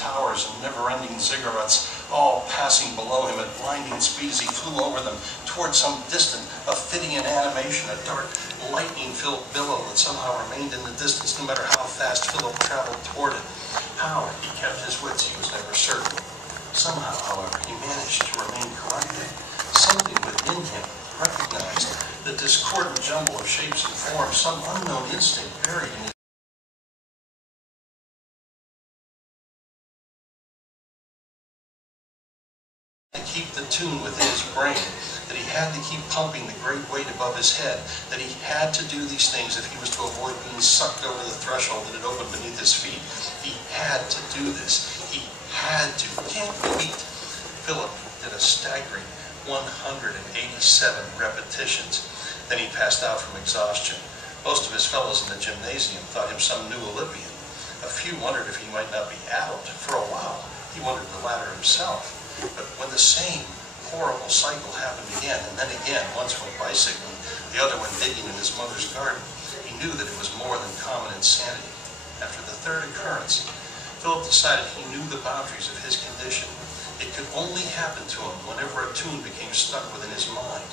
towers and never-ending ziggurats, all passing below him at blinding speed as he flew over them toward some distant Ophidian animation, a dark, lightning-filled billow that somehow remained in the distance no matter how fast Philip traveled toward it. How he kept his wits, he was never certain. Somehow, however, he managed to remain collected. Something within him recognized the discordant jumble of shapes and forms, some unknown instinct buried in his to keep the tune within his brain, that he had to keep pumping the great weight above his head, that he had to do these things if he was to avoid being sucked over the threshold that had opened beneath his feet. He had to do this. He had to. Can't beat. Philip did a staggering 187 repetitions. Then he passed out from exhaustion. Most of his fellows in the gymnasium thought him some new Olympian. A few wondered if he might not be addled. For a while, he wondered the latter himself. But when the same horrible cycle happened again, and then again, once when bicycling, the other one digging in his mother's garden, he knew that it was more than common insanity. After the third occurrence, Philip decided he knew the boundaries of his condition. It could only happen to him whenever a tune became stuck within his mind.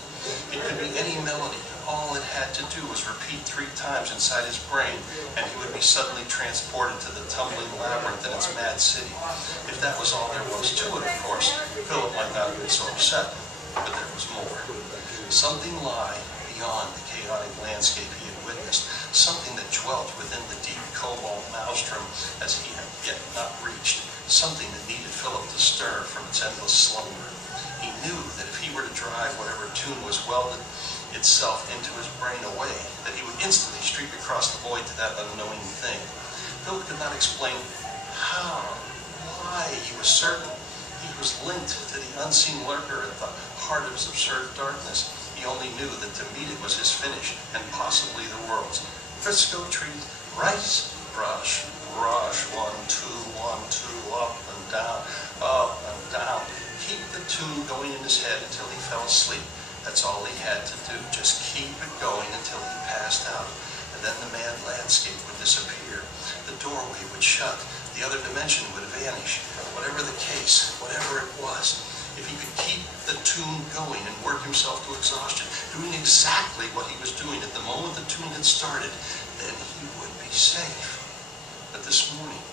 It could be any melody. All it had to do was repeat 3 times inside his brain, and he would be suddenly transported to the tumbling labyrinth in its mad city. If that was all there was to it, of course, Philip might not have been so upset, but there was more. Something lay beyond the chaotic landscape he had witnessed, something that dwelt within the deep cobalt maelstrom as he had yet not reached, something that needed Philip to stir from its endless slumber. He knew that if he were to drive whatever tune was welded itself into his brain away, that he would instantly streak across the void to that unknowing thing. Philip could not explain how, why. He was certain he was linked to the unseen lurker at the heart of his absurd darkness. He only knew that to meet it was his finish, and possibly the world's. Frisco treat, rice, brush, brush, 1, 2, 1, 2, up and down, up and down. Keep the tune going in his head until he fell asleep. That's all he had to do. Just keep it going until he passed out. And then the mad landscape would disappear. The doorway would shut. The other dimension would vanish. Whatever the case, whatever it was, if he could keep the tune going and work himself to exhaustion, doing exactly what he was doing at the moment the tune had started, then he would be safe. But this morning,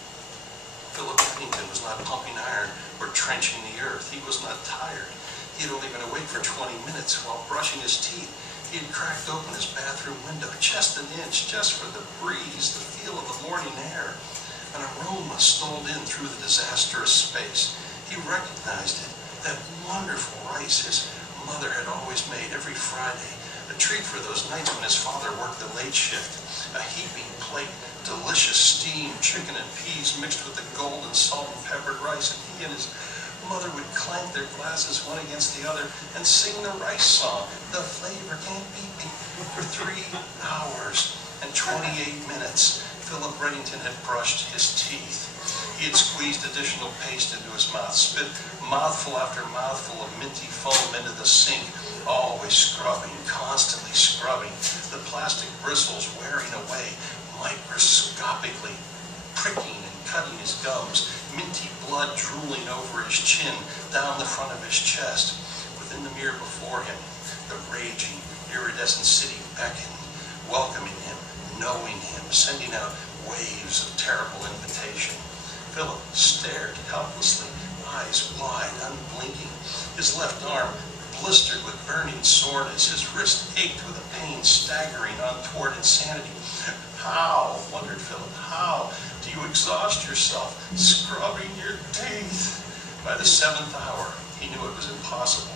Philip Pennington was not pumping iron or trenching the earth. He was not tired. He had only been awake for 20 minutes while brushing his teeth. He had cracked open his bathroom window just an inch, just for the breeze, the feel of the morning air. An aroma stole in through the disastrous space. He recognized it, that wonderful rice his mother had always made every Friday, a treat for those nights when his father worked the late shift, a heaping plate, delicious steamed chicken and peas mixed with the golden salt and peppered rice, and he and his mother would clank their glasses one against the other and sing the rice song, "The flavor can't beat me," for 3 hours and 28 minutes. Philip Reddington had brushed his teeth. He had squeezed additional paste into his mouth, spit mouthful after mouthful of minty foam into the sink, always scrubbing, constantly scrubbing, the plastic bristles wearing away, microscopically pricking and cutting his gums, minty blood drooling over his chin, down the front of his chest. Within the mirror before him, the raging, iridescent city beckoned, welcoming him, knowing him, sending out waves of terrible invitation. Philip stared helplessly, eyes wide, unblinking, his left arm blistered with burning soreness, his wrist ached with a pain staggering on toward insanity. How, wondered Philip, how do you exhaust yourself scrubbing your teeth? By the 7th hour, he knew it was impossible.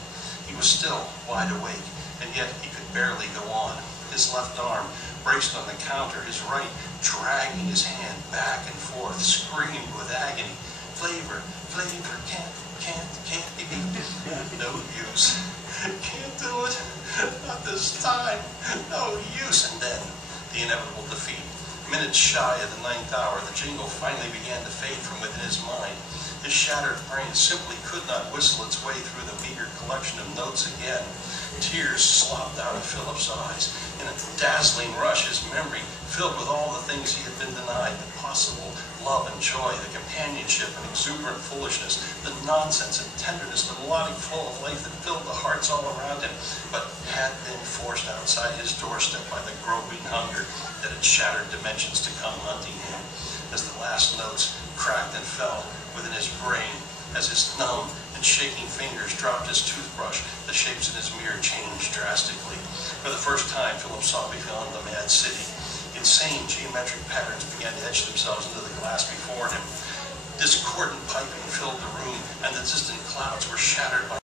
He was still wide awake, and yet he could barely go on. His left arm braced on the counter, his right dragging his hand back and forth, screamed with agony. Flavor, flavor, can't be beat. No use. Can't do it. Not this time. No use. And then, the inevitable defeat. Minutes shy of the 9th hour, the jingle finally began to fade from within his mind. His shattered brain simply could not whistle its way through the meager collection of notes again. Tears slopped out of Philip's eyes. In a dazzling rush, his memory filled with all the things he had been denied, the impossible love and joy, the companionship and exuberant foolishness, the nonsense and tenderness, the melodic flow of life that filled the hearts all around him, but had been forced outside his doorstep by the groping hunger that had shattered dimensions to come hunting him. As the last notes cracked and fell within his brain, as his numb and shaking fingers dropped his toothbrush, the shapes in his mirror changed drastically. For the first time, Philip saw beyond the mad city. Insane geometric patterns began to etch themselves into the glass before him. Discordant piping filled the room, and the distant clouds were shattered by